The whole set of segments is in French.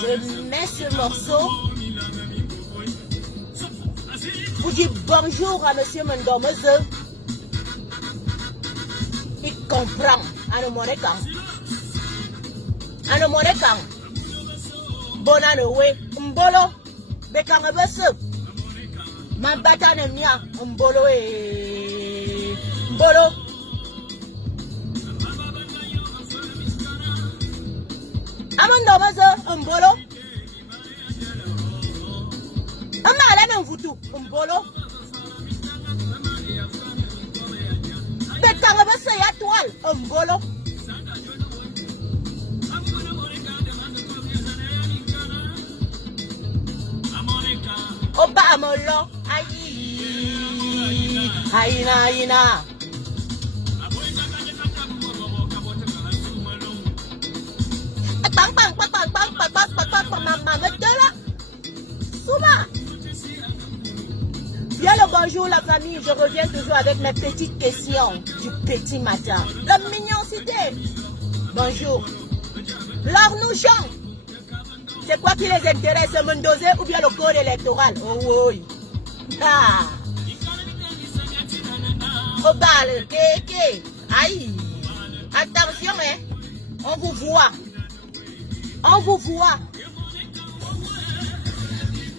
Je mets ce morceau pour dire bonjour à monsieur Mondomeze. Il comprend. Anomonekang. Anomonekang. Bonanowe. Mbolo. Bekangabese. Mabata nemia. Mbolo e. Mbolo. Amondomeze. Mbolo. Amala namvutu. Mbolo. Bekangabese ya toile. Mbolo. Oba amolo. Ayi. Aina aina. Bang bang bang bang bang bang bang bang bang maman là. Souma. Bien le bonjour la famille, je reviens toujours avec mes petites questions du petit matin. La mignoncité. Bonjour. L'ornouchon. C'est quoi qui les intéresse, Mondosé ou bien le corps électoral? Oh oui. Ah. Au bal, kéké. Aïe. Attention, hein. On vous voit. On vous voit.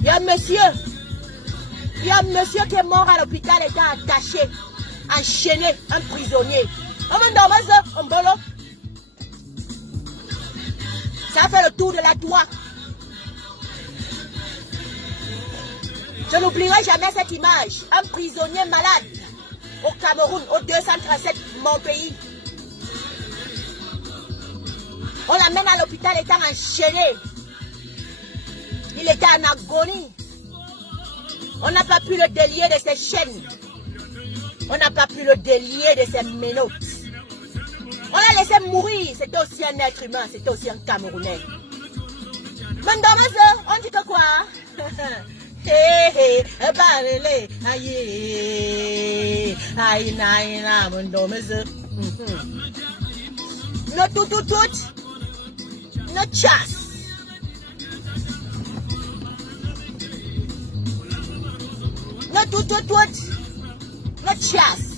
Il y a un monsieur. Il y a un monsieur qui est mort à l'hôpital étant attaché, enchaîné, un prisonnier. On bolo. Ça fait le tour de la toit. Je n'oublierai jamais cette image. Un prisonnier malade au Cameroun, au 237, mon pays. On l'amène à l'hôpital étant enchaîné. Il était en agonie. On n'a pas pu le délier de ses chaînes. On n'a pas pu le délier de ses menottes. On l'a laissé mourir. C'était aussi un être humain. C'était aussi un Camerounais. Mondomeze, on dit que quoi? Hé hé, barrele, aïe, aïna, aïna, Mondomeze. No tout, no chasse. No tout, no chasse.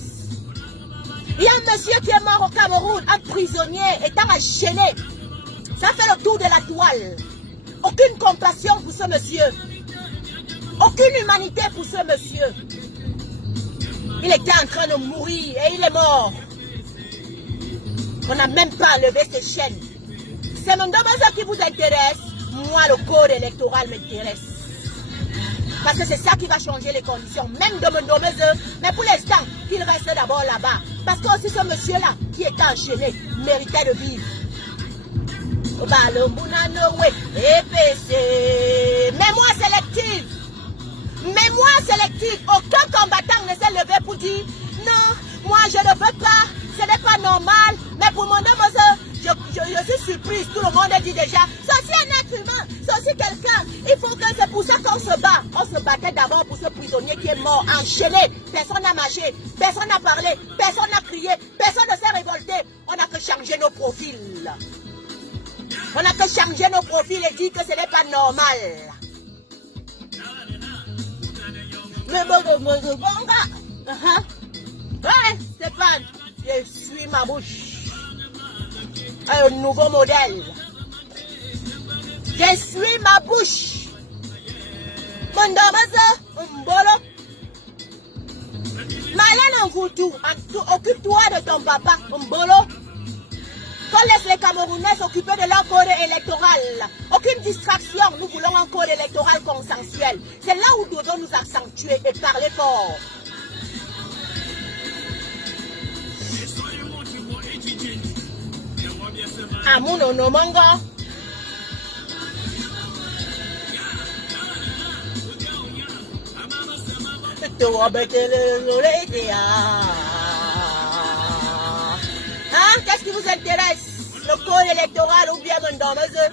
Il y a un monsieur qui est mort au Cameroun, un prisonnier, étant enchaîné. Ça fait le tour de la toile. Aucune compassion pour ce monsieur. Aucune humanité pour ce monsieur. Il était en train de mourir et il est mort. On n'a même pas enlevé ses chaînes. C'est Mondomeze qui vous intéresse. Moi, le code électoral m'intéresse. Parce que c'est ça qui va changer les conditions, même de Mondomeze. Mais pour l'instant, qu'il reste d'abord là-bas. Parce que aussi ce monsieur-là, qui était enchaîné, méritait de vivre. Mémoire sélective. Mémoire sélective. Aucun combattant ne s'est levé pour dire non, moi je ne veux pas, ce n'est pas normal. Mais pour Mondomeze, je suis surprise. Tout le monde dit déjà, c'est aussi un être humain, c'est aussi quelqu'un. Il faut que c'est pour ça qu'on se bat. On se battait d'abord pour ce prisonnier qui est mort, enchaîné. Personne n'a marché, personne n'a parlé, personne n'a crié, personne ne s'est révolté. On n'a que changé nos profils. On a que changer nos profils et dire que ce n'est pas normal. Mais bon gars. Ouais, Stéphane, je suis ma bouche. Un nouveau modèle. Je suis ma bouche. Mondomeze, Mbolo. Malène en Voutou, occupe-toi de ton papa, Mbolo. Qu'on laisse les Camerounais s'occuper de leur code électoral. Aucune distraction, nous voulons un code électoral consensuel. C'est là où nous devons nous accentuer et parler fort. Amuno no manga. Hein? Qu'est-ce qui vous intéresse? Le code électoral ou bien Mondomeze?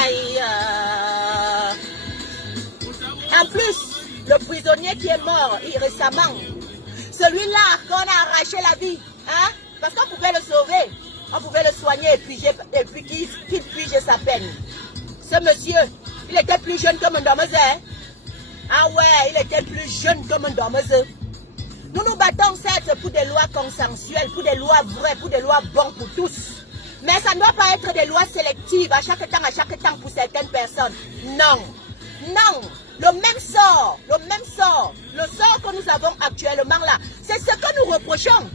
Aïe. En plus, le prisonnier qui est mort récemment, celui-là qu'on a arraché la vie, hein? Parce qu'on pouvait le sauver. On pouvait le soigner et puis qu'il pige sa peine. Ce monsieur, il était plus jeune que mon domestique. Hein? Ah ouais, il était plus jeune que mon domestique. Nous nous battons certes pour des lois consensuelles, pour des lois vraies, pour des lois bonnes pour tous. Mais ça ne doit pas être des lois sélectives à chaque temps pour certaines personnes. Non. Non. Le même sort, le sort que nous avons actuellement là, c'est ce que nous reprochons.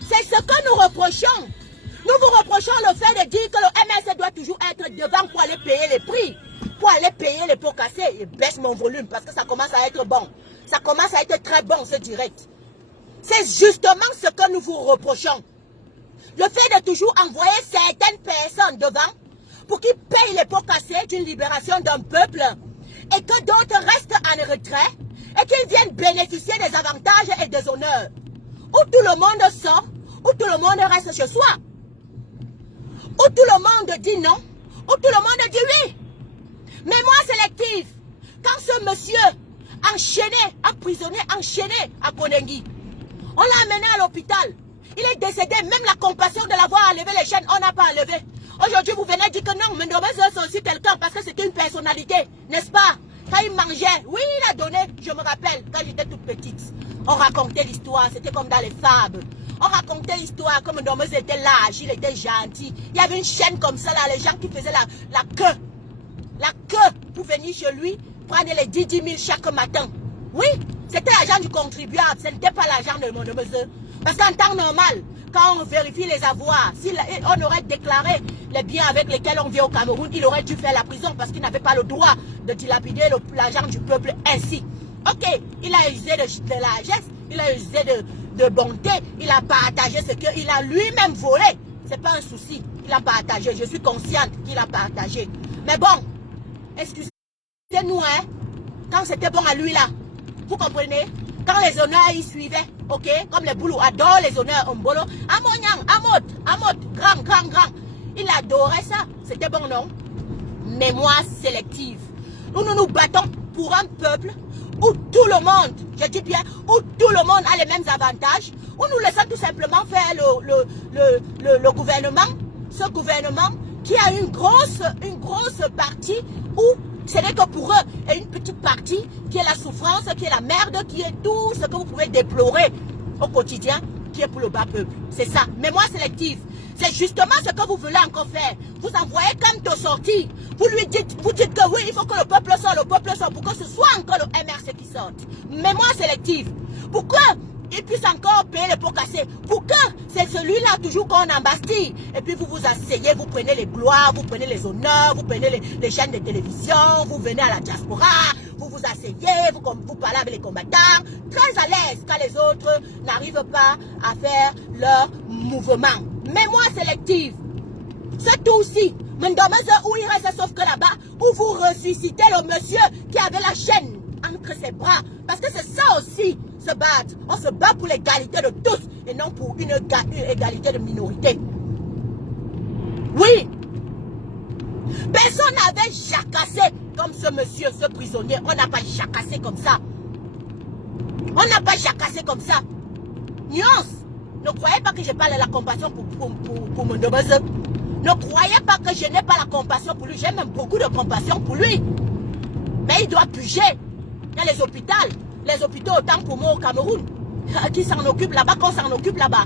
C'est ce que nous reprochons. Nous vous reprochons le fait de dire que le MS doit toujours être devant pour aller payer les prix, pour aller payer les pots cassés. Et baisse mon volume parce que ça commence à être bon. Ça commence à être très bon ce direct. C'est justement ce que nous vous reprochons. Le fait de toujours envoyer certaines personnes devant pour qu'ils payent les pots cassés d'une libération d'un peuple et que d'autres restent en retrait et qu'ils viennent bénéficier des avantages et des honneurs. Où tout le monde sort, où tout le monde reste chez soi. Où tout le monde dit non, où tout le monde dit oui. Mémoire sélective. Quand ce monsieur enchaîné, emprisonné, enchaîné à Konengi, on l'a amené à l'hôpital. Il est décédé, même la compassion de l'avoir enlevé les chaînes, on n'a pas enlevé. Aujourd'hui, vous venez dire que non, mais c'est aussi quelqu'un parce que c'était une personnalité, n'est-ce pas? Quand il mangeait, oui, il a donné, je me rappelle, quand j'étais toute petite, on racontait l'histoire, c'était comme dans les fables. On racontait l'histoire comme Ndombese était large, il était gentil. Il y avait une chaîne comme ça, là, les gens qui faisaient la queue pour venir chez lui, prendre les 10 000 chaque matin. Oui, c'était l'argent du contribuable, ce n'était pas l'argent de Ndombese. Parce qu'en temps normal, quand on vérifie les avoirs, si on aurait déclaré les biens avec lesquels on vient au Cameroun, il aurait dû faire la prison parce qu'il n'avait pas le droit de dilapider l'argent du peuple ainsi. Ok, il a usé de largesse, il a usé de bonté, il a partagé ce qu'il a lui-même volé. Ce n'est pas un souci, il a partagé, je suis consciente qu'il a partagé. Mais bon, excusez-nous, hein, quand c'était bon à lui là, vous comprenez? Quand les honneurs y suivaient, ok, comme les boulous adorent les honneurs en bolo, Amonyang, Amot, grand, il adorait ça, c'était bon non? Mémoire sélective. Nous nous battons pour un peuple où tout le monde, je dis bien, où tout le monde a les mêmes avantages, où nous laissons tout simplement faire le gouvernement, ce gouvernement qui a une grosse partie où ce n'est que pour eux, et une petite partie qui est la souffrance, qui est la merde, qui est tout ce que vous pouvez déplorer au quotidien, qui est pour le bas peuple. C'est ça, mémoire sélective. C'est justement ce que vous voulez encore faire. Vous envoyez quand au sorti, vous dites que oui, il faut que le peuple sorte, pour que ce soit encore le MRC qui sorte. Mémoire sélective. Pour que il puisse encore payer les pots cassés. Pour que c'est celui-là toujours qu'on embastille. Et puis vous vous asseyez, vous prenez les gloires, vous prenez les honneurs, vous prenez les chaînes de télévision, vous venez à la diaspora, vous vous asseyez, vous parlez avec les combattants, très à l'aise quand les autres n'arrivent pas à faire leur mouvement. Mémoire sélective. C'est tout aussi. Ndombese où il reste sauf que là-bas, où vous ressuscitez le monsieur qui avait la chaîne entre ses bras. Parce que c'est ça aussi, se battre. On se bat pour l'égalité de tous et non pour une égalité de minorité. Oui. Personne n'avait jacassé comme ce monsieur, ce prisonnier. On n'a pas jacassé comme ça. On n'a pas jacassé comme ça. Nuance. Ne croyez pas que je parle de la compassion pour mon Ndombese. Ne croyez pas que je n'ai pas la compassion pour lui. J'ai même beaucoup de compassion pour lui. Mais il doit puger. Il y a les hôpitaux autant pour moi au Cameroun. Qui s'en occupe là-bas, qu'on s'en occupe là-bas.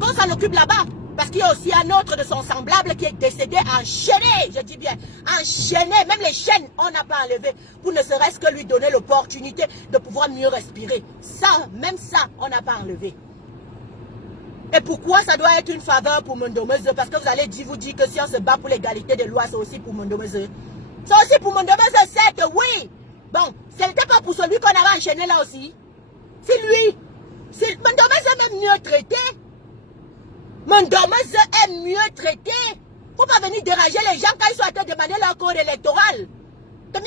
Qu'on s'en occupe là-bas. Parce qu'il y a aussi un autre de son semblable qui est décédé enchaîné. Je dis bien enchaîné. Même les chaînes, on n'a pas enlevé. Pour ne serait-ce que lui donner l'opportunité de pouvoir mieux respirer. Ça, même ça, on n'a pas enlevé. Et pourquoi ça doit être une faveur pour Ndombese? Parce que vous allez vous dire que si on se bat pour l'égalité des lois, c'est aussi pour Ndombese. C'est aussi pour Ndombese, certes, oui. Bon, ce n'était pas pour celui qu'on avait enchaîné là aussi. C'est lui. Ndombese est même mieux traité. Ndombese est mieux traité. Il ne faut pas venir déranger les gens quand ils sont en train de demander leur code électoral. Il ne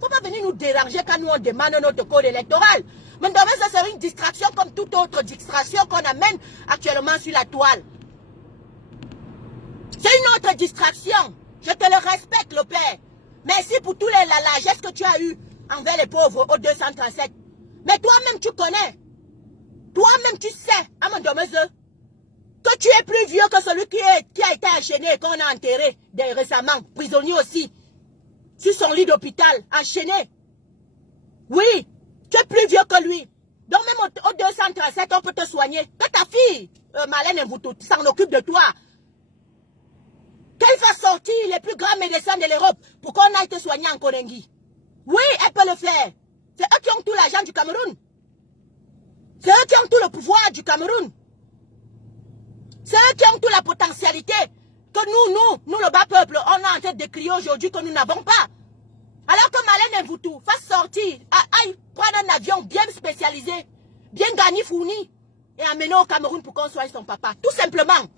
faut pas venir nous déranger quand nous on demande notre code électoral. Mais ça serait une distraction comme toute autre distraction qu'on amène actuellement sur la toile. C'est une autre distraction. Je te le respecte, le père. Merci pour la largesse que tu as eue envers les pauvres au 237. Mais toi-même, tu connais. Toi-même, tu sais, Amandomese, que tu es plus vieux que celui qui a été enchaîné et qu'on a enterré récemment, prisonnier aussi, sur son lit d'hôpital, enchaîné. Oui, tu es plus vieux que lui. Donc même au 237, on peut te soigner. Que ta fille, Marlène Mvutu, s'en occupe de toi. Qu'elle fasse sortir les plus grands médecins de l'Europe pour qu'on aille te soigner en Konengi. Oui, elle peut le faire. C'est eux qui ont tout l'argent du Cameroun. C'est eux qui ont tout le pouvoir du Cameroun. C'est eux qui ont toute la potentialité que nous, le bas peuple, on a en tête de crier aujourd'hui que nous n'avons pas. Alors que Marlène Mvutu fasse sortir, aille prendre un avion bien spécialisé, bien gagné, fourni, et amener au Cameroun pour qu'on soit son papa. Tout simplement.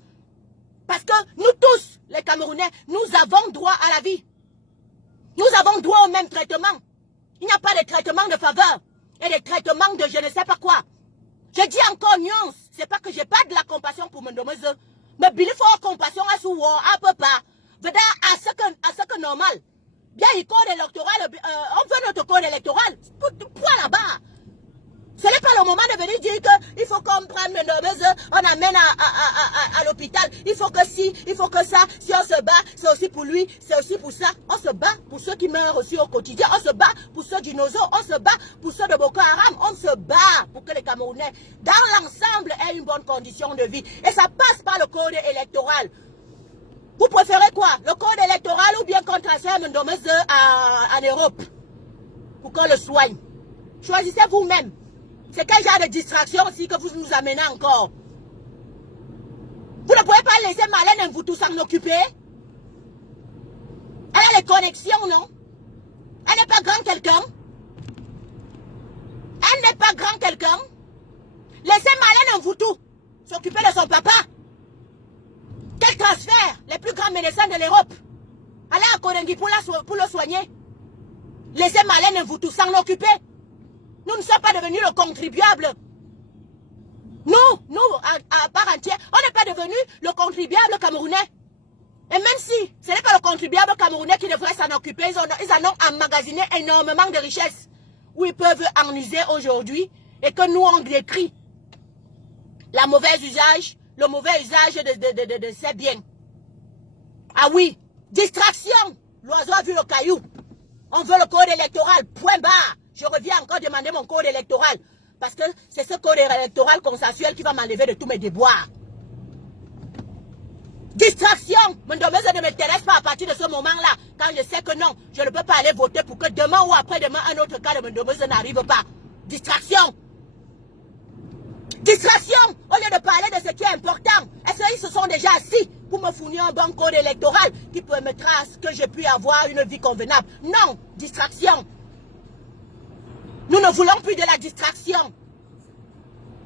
Parce que nous tous, les Camerounais, nous avons droit à la vie. Nous avons droit au même traitement. Il n'y a pas de traitement de faveur et de traitement de je ne sais pas quoi. Je dis encore nuance, c'est pas que j'ai pas de la compassion pour Mondomese, mais il faut compassion à ce à peu pas. À ce que normal. Bien, il code électoral, on veut notre code électoral. Point là-bas. Ce n'est pas le moment de venir dire qu'il faut qu'on prenne Mondomese, on amène à l'hôpital. Il faut que si, il faut que ça. Si on se bat, c'est aussi pour lui, c'est aussi pour ça. On se bat pour ceux qui meurent aussi au quotidien. On se bat pour ceux du Nozo. On se bat pour ceux de Boko Haram. On se bat pour que les Camerounais, dans l'ensemble, aient une bonne condition de vie. Et ça passe par le code électoral. Vous préférez quoi? Le code électoral ou bien qu'on transfère Mondomese en Europe pour qu'on le soigne? Choisissez vous-même. C'est quel genre de distraction aussi que vous nous amenez encore? Vous ne pouvez pas laisser Marlène Mvutu s'en occuper? Elle a les connexions, non? Elle n'est pas grand quelqu'un? Elle n'est pas grand quelqu'un? Laissez Marlène Mvutu s'occuper de son papa. Quel transfert? Les plus grands médecins de l'Europe. Allez à Konengi pour le soigner. Laissez Marlène Mvutu s'en occuper. Nous ne sommes pas devenus le contribuable. Nous, à part entière, on n'est pas devenu le contribuable camerounais. Et même si ce n'est pas le contribuable camerounais qui devrait s'en occuper, ils en ont emmagasiné énormément de richesses où ils peuvent en user aujourd'hui et que nous on décrit le mauvais usage de ces biens. Ah oui, distraction. L'oiseau a vu le caillou. On veut le code électoral, point barre. Je reviens encore demander mon code électoral. Parce que c'est ce code électoral consensuel qui va m'enlever de tous mes déboires. Distraction. Mondomese ne m'intéresse pas à partir de ce moment-là. Quand je sais que non, je ne peux pas aller voter pour que demain ou après-demain, un autre cas de Mondomese n'arrive pas. Distraction. Distraction. Au lieu de parler de ce qui est important. Est-ce qu'ils se sont déjà assis pour me fournir un bon code électoral qui permettra à ce que je puisse avoir une vie convenable? Non. Distraction. Nous ne voulons plus de la distraction.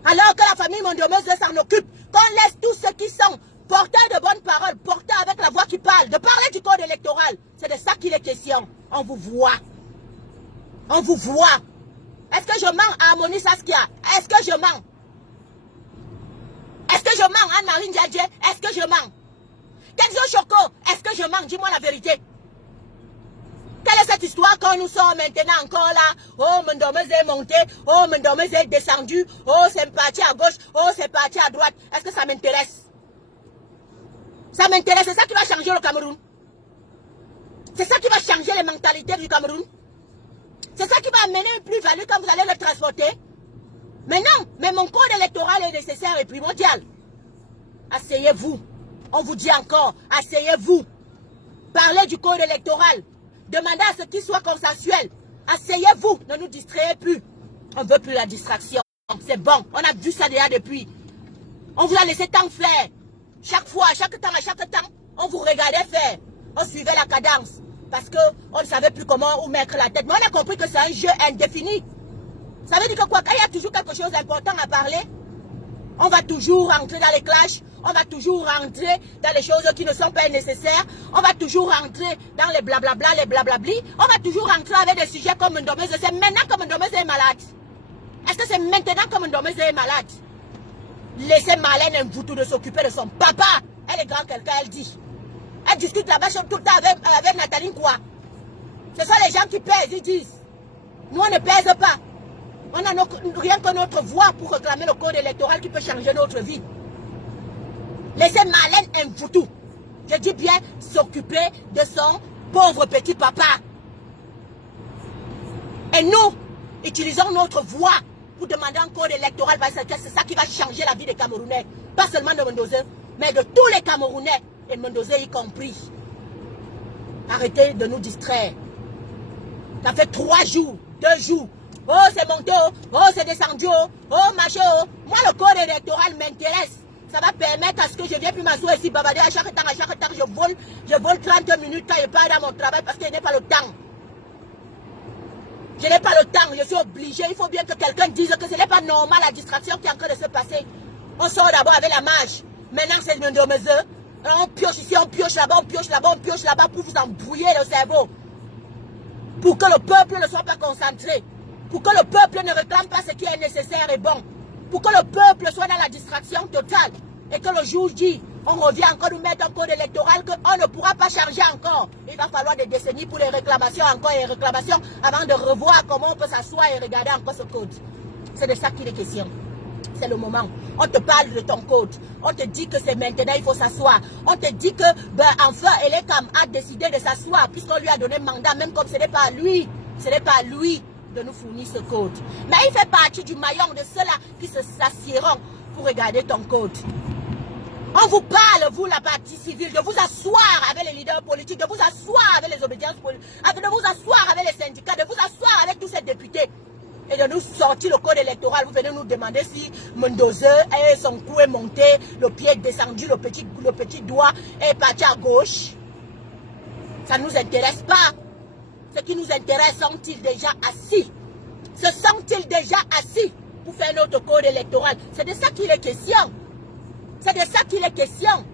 Alors que la famille Mondomese s'en occupe, qu'on laisse tous ceux qui sont porteurs de bonnes paroles, porteurs avec la voix qui parle, de parler du code électoral. C'est de ça qu'il est question. On vous voit. On vous voit. Est-ce que je mens à Harmonie Saskia? Est-ce que je mens? Est-ce que je mens à Marine Diadje? Est-ce que je mens? Kenzo Choco, est-ce que je mens? Dis-moi la vérité. Quelle est cette histoire quand nous sommes maintenant encore là? Oh, Mondomese est monté. Oh, Mondomese est descendu. Oh, c'est parti à gauche. Oh, c'est parti à droite. Est-ce que ça m'intéresse? Ça m'intéresse. C'est ça qui va changer le Cameroun. C'est ça qui va changer les mentalités du Cameroun. C'est ça qui va amener une plus-value quand vous allez le transporter. Mais non, mais mon code électoral est nécessaire et primordial. Asseyez-vous. On vous dit encore, asseyez-vous. Parlez du code électoral. Demandez à ce qu'il soit consensuel. Asseyez-vous, ne nous distrayez plus. On ne veut plus la distraction. C'est bon, on a vu ça déjà depuis. On vous a laissé tant faire. Chaque fois, à chaque temps, on vous regardait faire. On suivait la cadence. Parce qu'on ne savait plus comment où mettre la tête. Mais on a compris que c'est un jeu indéfini. Ça veut dire que quoi, quand il y a toujours quelque chose d'important à parler, on va toujours rentrer dans les clashs. On va toujours rentrer dans les choses qui ne sont pas nécessaires. On va toujours rentrer dans les blablabla, les blablabli. On va toujours rentrer avec des sujets comme Mondomese. C'est maintenant que Mondomese est malade. Est-ce que c'est maintenant que Mondomese est malade? Laissez Marlène Mvutu de s'occuper de son papa. Elle est grande quelqu'un, elle dit. Elle discute là-bas tout le temps avec Nathalie quoi. Ce sont les gens qui pèsent, ils disent. Nous, on ne pèse pas. On a rien que notre voix pour réclamer le code électoral qui peut changer notre vie. Laissez Marlène Mfoutou, je dis bien, s'occuper de son pauvre petit papa. Et nous, utilisons notre voix pour demander un code électoral parce que c'est ça qui va changer la vie des Camerounais. Pas seulement de Mendoza, mais de tous les Camerounais, et Mendoza y compris. Arrêtez de nous distraire. Ça fait 3 jours, 2 jours. Oh, c'est monté, oh, c'est descendu, oh, machin, oh. Moi, le code électoral m'intéresse. Ça va permettre à ce que je ne vienne plus m'asseoir ici, babader à chaque temps, je vole 30 minutes quand je pars dans mon travail parce que je n'ai pas le temps. Je n'ai pas le temps, je suis obligé. Il faut bien que quelqu'un dise que ce n'est pas normal la distraction qui est en train de se passer. On sort d'abord avec la marche. Maintenant, c'est le mesure. On pioche ici, on pioche là-bas, on pioche là-bas, on pioche là-bas pour vous embrouiller le cerveau. Pour que le peuple ne soit pas concentré. Pour que le peuple ne réclame pas ce qui est nécessaire et bon. Pour que le peuple soit dans la distraction totale. Et que le jour J, on revient encore nous mettre un code électoral qu'on ne pourra pas changer encore. Il va falloir des décennies pour les réclamations, encore et réclamations, avant de revoir comment on peut s'asseoir et regarder encore ce code. C'est de ça qu'il est question. C'est le moment. On te parle de ton code. On te dit que c'est maintenant, il faut s'asseoir. On te dit que, ben, enfin, Elekam a décidé de s'asseoir, puisqu'on lui a donné mandat, même comme ce n'est pas lui. Ce n'est pas lui de nous fournir ce code. Mais il fait partie du maillon de ceux-là qui se s'assieront pour regarder ton code. On vous parle, vous, la partie civile, de vous asseoir avec les leaders politiques, de vous asseoir avec les obédiences politiques, de vous asseoir avec les syndicats, de vous asseoir avec tous ces députés et de nous sortir le code électoral. Vous venez nous demander si Mendoza, son cou est monté, le pied est descendu, le petit doigt est parti à gauche. Ça ne nous intéresse pas. Ce qui nous intéresse, sont-ils déjà assis? Se sont-ils déjà assis pour faire notre code électoral? C'est de ça qu'il est question. C'est de ça qu'il est question.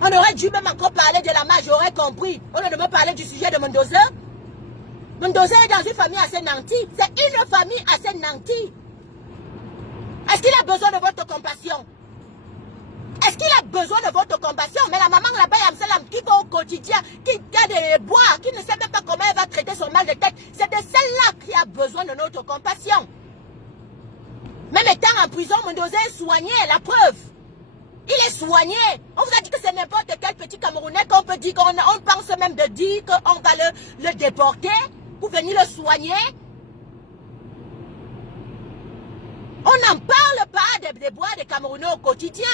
On aurait dû même encore parler de la marche, j'aurais compris. On ne me parler du sujet de Mendoza. Mendoza est dans une famille assez nantie. C'est une famille assez nantie. Est-ce qu'il a besoin de votre compassion? Est-ce qu'il a besoin de votre compassion? Mais la maman là-bas, qui va au quotidien, qui a des bois, qui ne sait même pas comment elle va traiter son mal de tête, c'est de celle-là qui a besoin de notre compassion. Même étant en prison, Mendoza est soigné, la preuve. Il est soigné. On vous a dit que c'est n'importe quel petit Camerounais qu'on peut dire, on pense même de dire qu'on va le déporter pour venir le soigner. On n'en parle pas des bois des Camerounais au quotidien.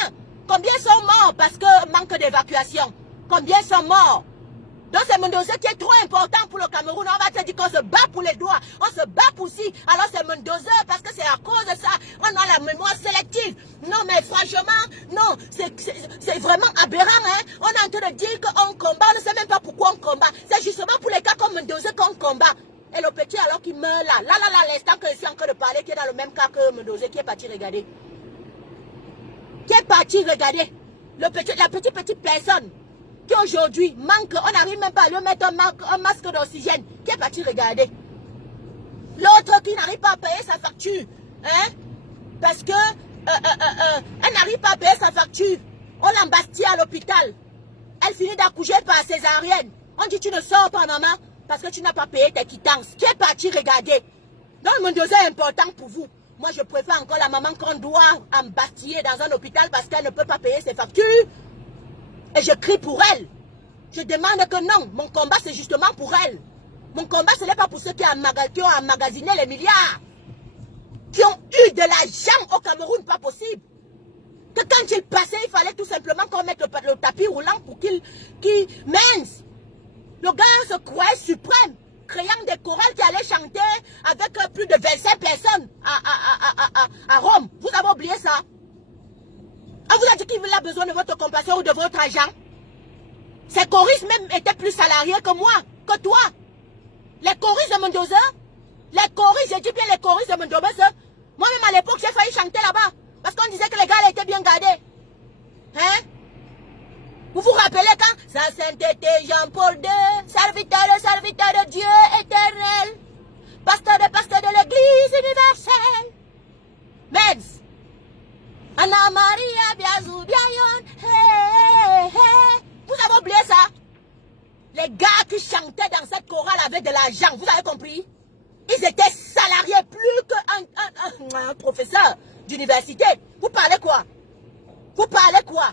Combien sont morts parce que manque d'évacuation? Combien sont morts? Donc c'est Mendoza qui est trop important pour le Cameroun. On va te dire qu'on se bat pour les droits. On se bat pour si. Alors c'est Mendoza parce que c'est à cause de ça. On a la mémoire sélective. Non mais franchement, non. C'est vraiment aberrant. Hein? On est en train de dire qu'on combat. On ne sait même pas pourquoi on combat. C'est justement pour les cas comme Mendoza qu'on combat. Et le petit alors qui meurt là. Là, l'instant que je suis en train de parler, qui est dans le même cas que Mendoza, qui est parti regarder. Qui est parti regarder. La petite personne. Qui aujourd'hui manque, on n'arrive même pas à lui mettre un masque d'oxygène, qui est parti regarder. L'autre qui n'arrive pas à payer sa facture, hein, parce que elle n'arrive pas à payer sa facture. On l'embastille à l'hôpital. Elle finit d'accoucher par césarienne. On dit tu ne sors pas maman parce que tu n'as pas payé tes quittances. Qui est parti regarder. Donc le Mendoza est important pour vous. Moi je préfère encore la maman qu'on doit embastiller dans un hôpital parce qu'elle ne peut pas payer ses factures. Et je crie pour elle. Je demande que non, mon combat c'est justement pour elle. Mon combat ce n'est pas pour ceux qui ont emmagasiné les milliards. Qui ont eu de l'argent au Cameroun, pas possible. Que quand il passait, il fallait tout simplement qu'on mette le tapis roulant pour qu'il mince. Le gars se croyait suprême, créant des chorales qui allaient chanter avec plus de 25 personnes à Rome. Vous avez oublié ça? On vous a dit qu'il a besoin de votre compassion ou de votre argent. Ces choristes même étaient plus salariés que moi, que toi. Les choristes de Mendoza, les choristes, j'ai dit bien les choristes de Mendoza. Moi-même à l'époque, j'ai failli chanter là-bas. Parce qu'on disait que les gars étaient bien gardés. Hein? Vous vous rappelez quand Sa sainteté Jean-Paul II, serviteur de Dieu éternel, pasteur de l'église universelle. Meds. Anna Maria Biazou Biayon. Hey, hey. Vous avez oublié ça? Les gars qui chantaient dans cette chorale avaient de l'argent. Vous avez compris? Ils étaient salariés. salarié, plus qu'un professeur d'université. Vous parlez quoi? Vous parlez quoi?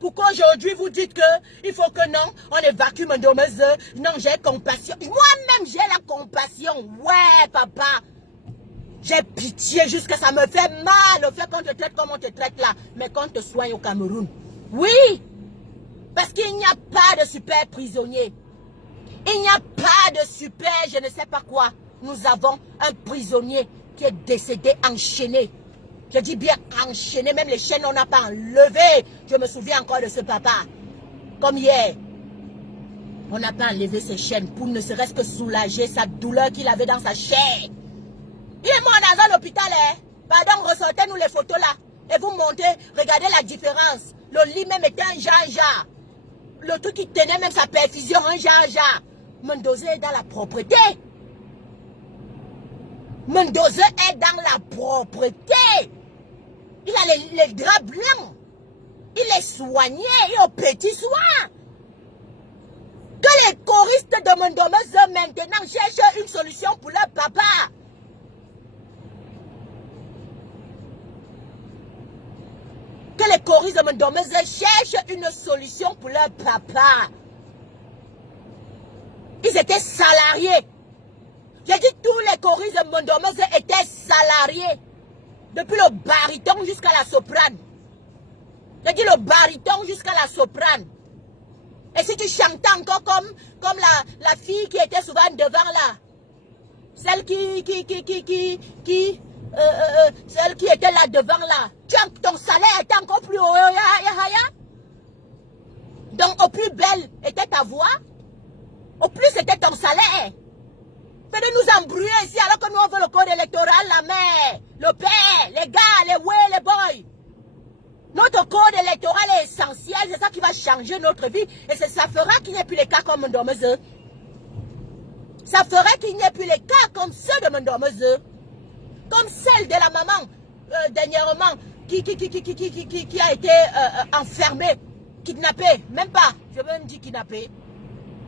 Pourquoi aujourd'hui vous dites que il faut que non, on évacue Mondomeuse? Non, j'ai compassion. Moi-même, j'ai la compassion. Ouais, papa. J'ai pitié jusqu'à ça me fait mal. Le fait qu'on te traite comme on te traite là. Mais qu'on te soigne au Cameroun. Oui. Parce qu'il n'y a pas de super prisonnier. Il n'y a pas de super je ne sais pas quoi. Nous avons un prisonnier qui est décédé enchaîné. Je dis bien enchaîné, même les chaînes on n'a pas enlevé. Je me souviens encore de ce papa. Comme hier. On n'a pas enlevé ses chaînes pour ne serait-ce que soulager sa douleur qu'il avait dans sa chair. Il est mort dans un hôpital. Hein? Pardon, ressortez-nous les photos là. Et vous montez, regardez la différence. Le lit même était un jar-jar. Le truc qui tenait même sa perfusion, un jar-jar. Mendoza est dans la propreté. Mendoza est dans la propreté. Il a les draps blancs. Il est soigné, il est au petit soin. Que les choristes de Mondomeuse maintenant cherchent une solution pour leur papa. Que les choristes de Mondomeuse cherchent une solution pour leur papa. Ils étaient salariés. J'ai dit tous les choristes de Mondomeuse étaient salariés. Depuis le baryton jusqu'à la soprane. J'ai dit le baryton jusqu'à la soprane. Et si tu chantais encore comme la fille qui était souvent devant là. Celle celle qui était là devant là. Ton salaire était encore plus haut. Donc au plus belle était ta voix. Au plus c'était ton salaire. Fais de nous embrouiller ici alors que nous on veut le code électoral, la mère, le père, les gars, les ouais, les boys. Notre code électoral est essentiel, c'est ça qui va changer notre vie. Et ça fera qu'il n'y ait plus les cas comme Mondomeuse. Ça fera qu'il n'y ait plus les cas comme ceux de Mondomeuse. Comme celle de la maman, dernièrement, qui a été enfermée, kidnappée, même pas, je veux même dire kidnappée.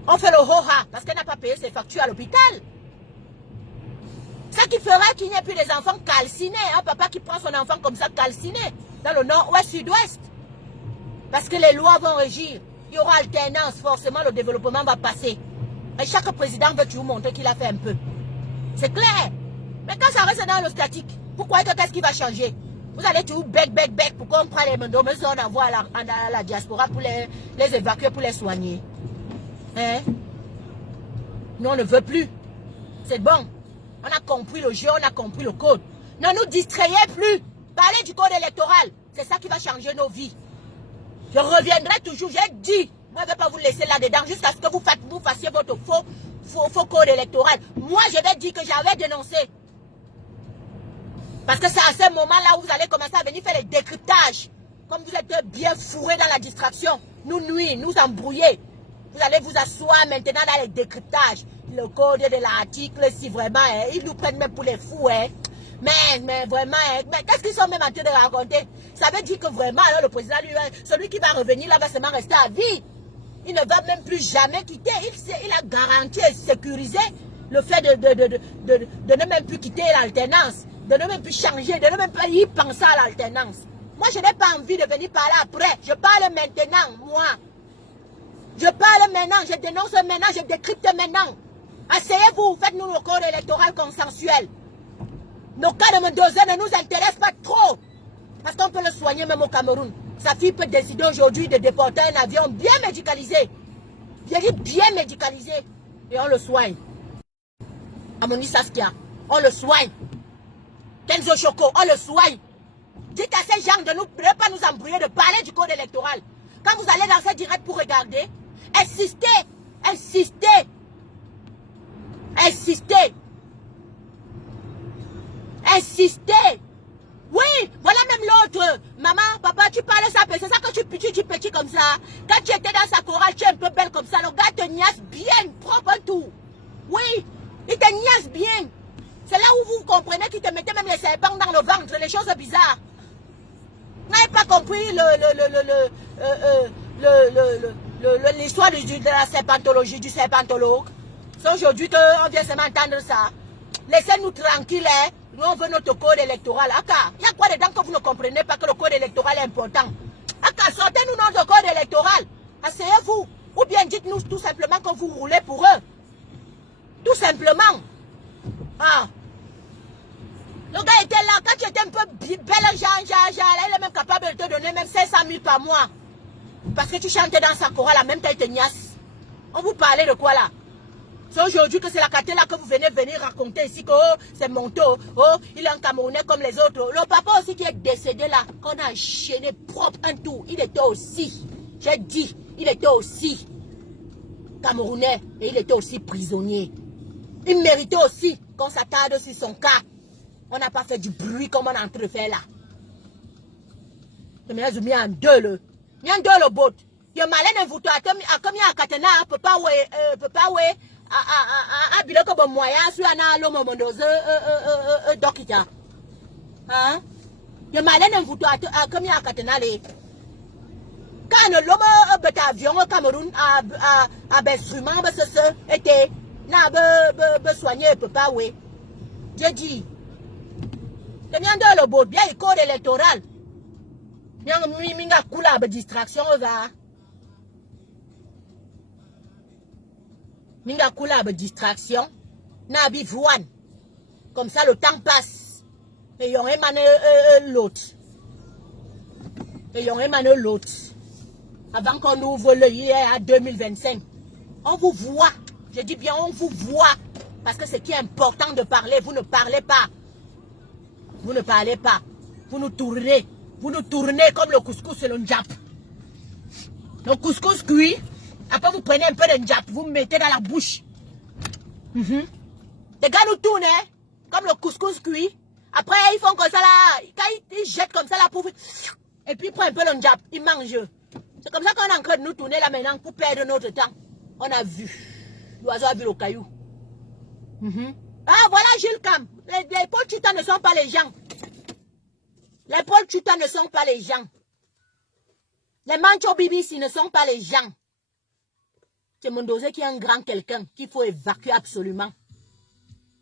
On fait le ho-ha parce qu'elle n'a pas payé ses factures à l'hôpital. Ça qui fera qu'il n'y ait plus des enfants calcinés. Un papa qui prend son enfant comme ça calciné dans le nord-ouest, sud-ouest. Parce que les lois vont régir. Il y aura alternance. Forcément, le développement va passer. Et chaque président veut toujours montrer qu'il a fait un peu. C'est clair. Mais quand ça reste dans le statique, vous croyez que qu'est-ce qui va changer? Vous allez toujours bec pour qu'on prenne les Mondomeuse, on envoie à la diaspora pour les évacuer, pour les soigner. Hein? Nous, on ne veut plus. C'est bon. On a compris le jeu, on a compris le code. Ne nous distrayez plus. Parlez du code électoral. C'est ça qui va changer nos vies. Je reviendrai toujours. J'ai dit, moi, je ne vais pas vous laisser là-dedans jusqu'à ce que vous fassiez votre faux code électoral. Moi, je vais dire que j'avais dénoncé. Parce que c'est à ce moment-là où vous allez commencer à venir faire les décryptages. Comme vous êtes bien fourrés dans la distraction. Nous nuire, nous embrouiller. Vous allez vous asseoir maintenant dans les décryptages. Le code de l'article, si vraiment, hein, ils nous prennent même pour les fous. Hein. Mais vraiment, hein, qu'est-ce qu'ils sont même en train de raconter? Ça veut dire que vraiment, alors, le président, lui, celui qui va revenir là, va seulement rester à vie. Il ne va même plus jamais quitter. Il a garanti et sécurisé le fait de ne même plus quitter l'alternance, de ne même plus changer, de ne même pas y penser à l'alternance. Moi, je n'ai pas envie de venir parler après. Je parle maintenant, moi. Je parle maintenant, je dénonce maintenant, je décrypte maintenant. Asseyez-vous, faites-nous le code électoral consensuel. Nos cas de Mendoza ne nous intéressent pas trop. Parce qu'on peut le soigner même au Cameroun. Sa fille peut décider aujourd'hui de déporter un avion bien médicalisé. Bien médicalisé. Et on le soigne. Amoni Saskia, on le soigne. Kenzo Choco, on le soigne. Dites à ces gens de ne pas nous embrouiller, de parler du code électoral. Quand vous allez dans ce direct pour regarder, insistez. Oui, voilà même l'autre. Maman, papa, tu parles ça, c'est ça que tu petit comme ça. Quand tu étais dans sa chorale, tu es un peu belle comme ça. Le gars te niaise bien, propre tout. Oui, il te niaise bien. C'est là où vous comprenez qu'il te mettait même les serpents dans le ventre, les choses bizarres. Vous n'avez pas compris l'histoire de la serpentologie, du serpentologue. C'est aujourd'hui qu'on vient seulement entendre ça. Laissez-nous tranquilles, hein. Nous, on veut notre code électoral. Aka, il y a quoi dedans que vous ne comprenez pas que le code électoral est important? Aka, sortez-nous notre code électoral. Asseyez-vous. Ou bien dites-nous tout simplement que vous roulez pour eux. Tout simplement. Ah. Le gars était là, quand tu étais un peu belle, il est même capable de te donner même 500 000 par mois. Parce que tu chantais dans sa chorale, la même taille de Nias. On vous parlait de quoi là? C'est aujourd'hui que c'est la caté là que vous venez raconter ici que oh, c'est Monto, oh, il est un Camerounais comme les autres. Le papa aussi qui est décédé là, qu'on a enchaîné propre un tour, il était aussi, j'ai dit, il était aussi Camerounais et il était aussi prisonnier. Il méritait aussi qu'on s'attarde sur son cas. On n'a pas fait du bruit comme on est en train de faire là. Je me mis en deux le. Il y a un deux le bot. Il y a malin vous toi comme il y a katana peut pas ouais a bilo comme moyen sur un l'homme mondoze dokita. Hein? Il y a malin vous toi comme il y a katana les. Quand l'homme bet avion au Cameroun a instrument ce était n'a be soigner peut pas ouais. Je dis il y a un deux le bot bien il code électoral. Minga kula be distraction va. Minga kula be distraction. Na bi voine. Comme ça le temps passe. Et yon émane l'autre. Et yon émane l'autre. Avant qu'on ouvre le hier à 2025. On vous voit. Je dis bien on vous voit. Parce que c'est qui est important de parler. Vous ne parlez pas. Vous ne parlez pas. Vous nous tournez. Vous nous tournez comme le couscous et le njap. Le couscous cuit. Après, vous prenez un peu de njap. Vous mettez dans la bouche. Les gars nous tournent hein, comme le couscous cuit. Après, ils font comme ça là. Quand ils jettent comme ça là pour... Et puis, ils prennent un peu le njap. Ils mangent. C'est comme ça qu'on est en train de nous tourner là maintenant pour perdre notre temps. On a vu. L'oiseau a vu le caillou. Ah, voilà Jules Cam. Les Paul Tuta ne sont pas les gens. Les Paul Tuta ne sont pas les gens. Les Mancho Bibisi ne sont pas les gens. C'est Mondosé qui est un grand quelqu'un qu'il faut évacuer absolument.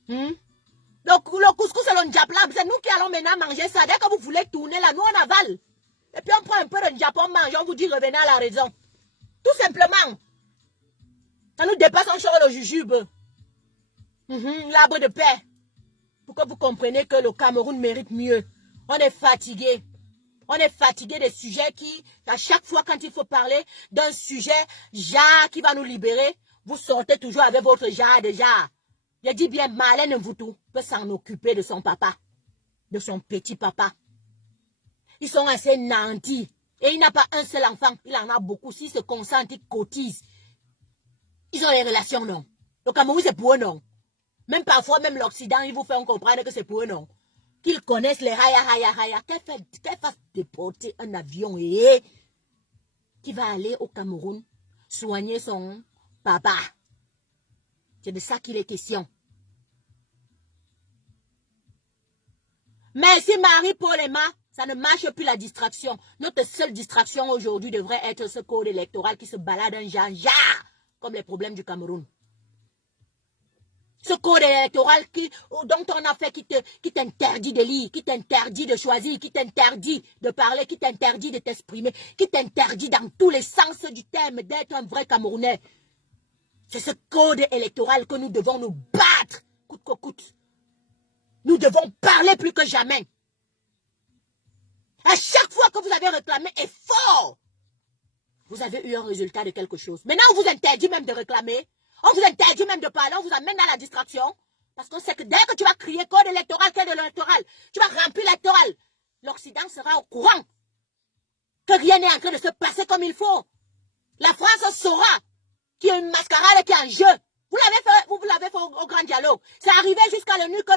Donc le couscous et le njap là, c'est nous qui allons maintenant manger ça. Dès que vous voulez tourner là, nous on avale. Et puis on prend un peu de njap, on mange, on vous dit revenez à la raison. Tout simplement. Ça nous dépasse encore le jujube. L'arbre de paix. Pour que vous compreniez que le Cameroun mérite mieux. On est fatigué. On est fatigué des sujets qui, à chaque fois quand il faut parler d'un sujet, qui va nous libérer, vous sortez toujours avec votre déjà. Je dis bien, Marlène Mvoutou peut s'en occuper de son papa, de son petit papa. Ils sont assez nantis. Et il n'a pas un seul enfant, il en a beaucoup. S'ils se consentent, ils cotisent. Ils ont des relations, non. Le Cameroun, c'est pour eux, non. Même parfois, même l'Occident, ils vous font comprendre que c'est pour eux, non. Qu'ils connaissent les haya. Qu'elle fasse déporter un avion et qui va aller au Cameroun soigner son papa. C'est de ça qu'il est question. Merci Marie-Paul Emma. Ça ne marche plus la distraction. Notre seule distraction aujourd'hui devrait être ce code électoral qui se balade un genre comme les problèmes du Cameroun. Ce code électoral dont on a fait qui t'interdit de lire, qui t'interdit de choisir, qui t'interdit de parler, qui t'interdit de t'exprimer, qui t'interdit dans tous les sens du terme d'être un vrai Camerounais. C'est ce code électoral que nous devons nous battre, coûte que coûte. Nous devons parler plus que jamais. À chaque fois que vous avez réclamé effort, vous avez eu un résultat de quelque chose. Maintenant, on vous interdit même de réclamer. On vous interdit même de parler, on vous amène dans la distraction. Parce qu'on sait que dès que tu vas crier code électoral, tu vas remplir l'électoral. L'Occident sera au courant que rien n'est en train de se passer comme il faut. La France saura qu'il y a une mascarade qui est en jeu. Vous l'avez fait au grand dialogue. C'est arrivé jusqu'à l'ONU que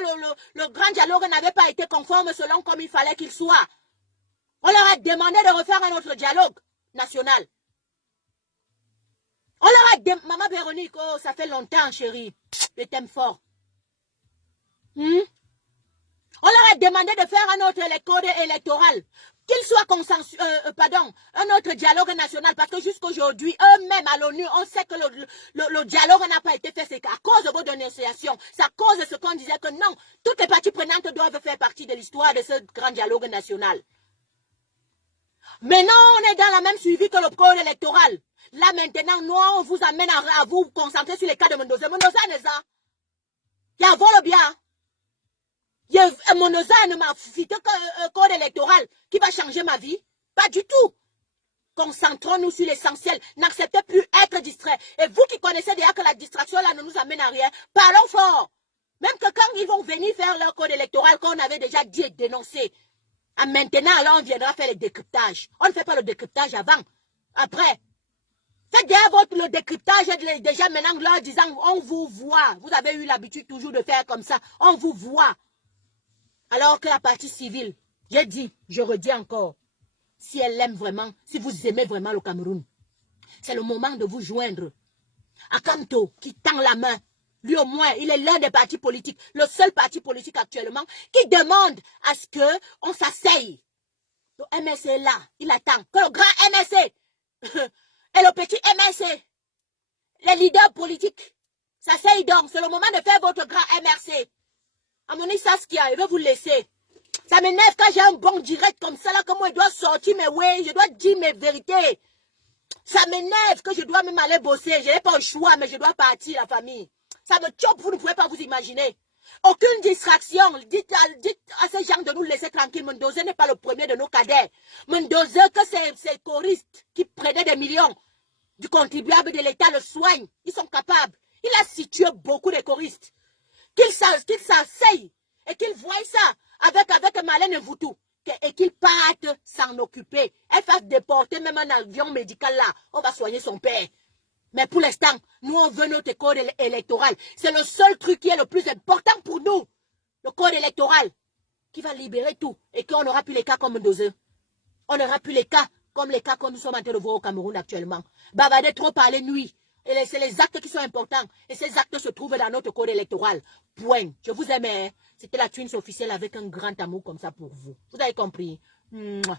le grand dialogue n'avait pas été conforme selon comme il fallait qu'il soit. On leur a demandé de refaire un autre dialogue national. On leur a demandé, Maman Véronique, oh, ça fait longtemps, chérie. Je t'aime fort. On leur a demandé de faire un autre code électoral Qu'il soit un autre dialogue national, parce que jusqu'aujourd'hui, eux-mêmes à l'ONU, on sait que le dialogue n'a pas été fait, c'est à cause de vos dénonciations, c'est à cause de ce qu'on disait que non, toutes les parties prenantes doivent faire partie de l'histoire de ce grand dialogue national. Maintenant, on est dans la même suivi que le code électoral. Là, maintenant, nous, on vous amène à vous concentrer sur les cas de Mendoza. Mendoza, n'est-ce pas? Il y a vol bien. Mendoza ne m'a fité qu'un code électoral qui va changer ma vie. Pas du tout. Concentrons-nous sur l'essentiel. N'acceptez plus être distrait. Et vous qui connaissez déjà que la distraction là ne nous amène à rien, parlons fort. Même que quand ils vont venir faire leur code électoral qu'on avait déjà dit et dénoncé, maintenant, alors on viendra faire le décryptage. On ne fait pas le décryptage avant. Après, faites déjà le décryptage déjà maintenant leur disant on vous voit. Vous avez eu l'habitude toujours de faire comme ça. On vous voit. Alors que la partie civile, j'ai dit, je redis encore, si elle aime vraiment, si vous aimez vraiment le Cameroun, c'est le moment de vous joindre à Kanto qui tend la main. Lui au moins, il est l'un des partis politiques, le seul parti politique actuellement qui demande à ce qu'on s'asseye. Le MSC est là, il attend que le grand MSC et le petit MSC, les leaders politiques, s'asseyent donc. C'est le moment de faire votre grand MRC. Amoni Saskia, il veut vous laisser. Ça m'énerve quand j'ai un bon direct comme ça, là, que moi je dois sortir mes ways, je dois dire mes vérités. Ça m'énerve que je dois même aller bosser. Je n'ai pas le choix, mais je dois partir, la famille. Ça me chope, vous ne pouvez pas vous imaginer. Aucune distraction. Dites à ces gens de nous laisser tranquilles. Mendoza n'est pas le premier de nos cadets. Mendoza, que ces choristes qui prenaient des millions du contribuable de l'État le soignent. Ils sont capables. Il a situé beaucoup de choristes. Qu'ils s'asseyent et qu'ils voient ça avec Malène Voutou et qu'ils partent s'en occuper. Elle fasse déporter même un avion médical là. On va soigner son père. Mais pour l'instant, nous on veut notre code électoral. C'est le seul truc qui est le plus important pour nous. Le code électoral qui va libérer tout et qu'on n'aura plus les cas comme Mendoza. On n'aura plus les cas comme que nous sommes en train de voir au Cameroun actuellement. Bavarder trop parler nuit. Et c'est les actes qui sont importants. Et ces actes se trouvent dans notre code électoral. Point. Je vous aime. C'était la Twins officielle avec un grand amour comme ça pour vous. Vous avez compris? Mouah.